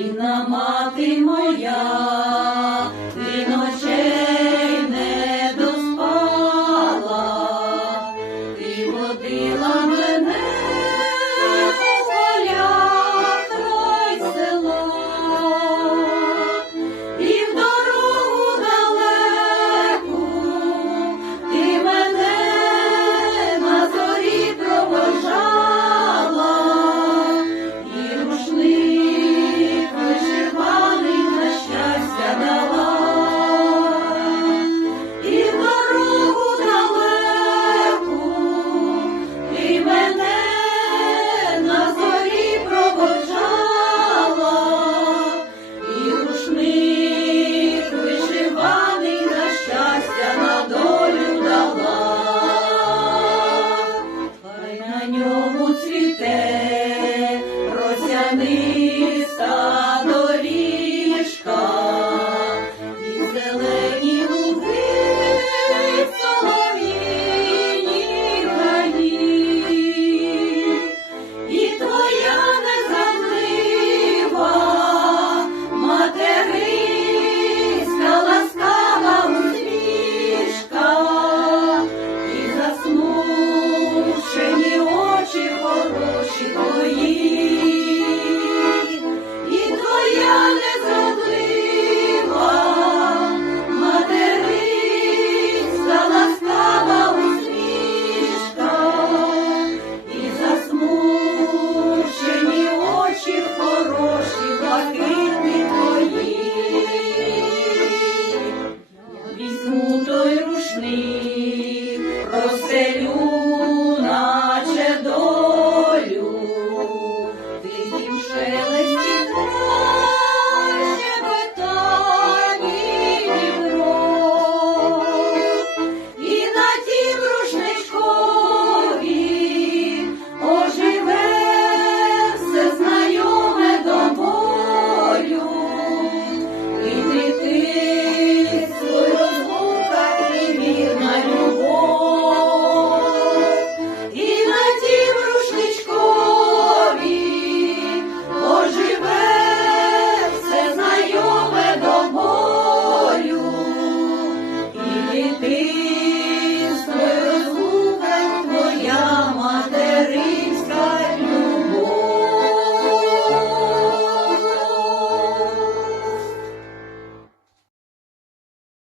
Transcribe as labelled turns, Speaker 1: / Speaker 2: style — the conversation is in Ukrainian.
Speaker 1: Україна, мати моя.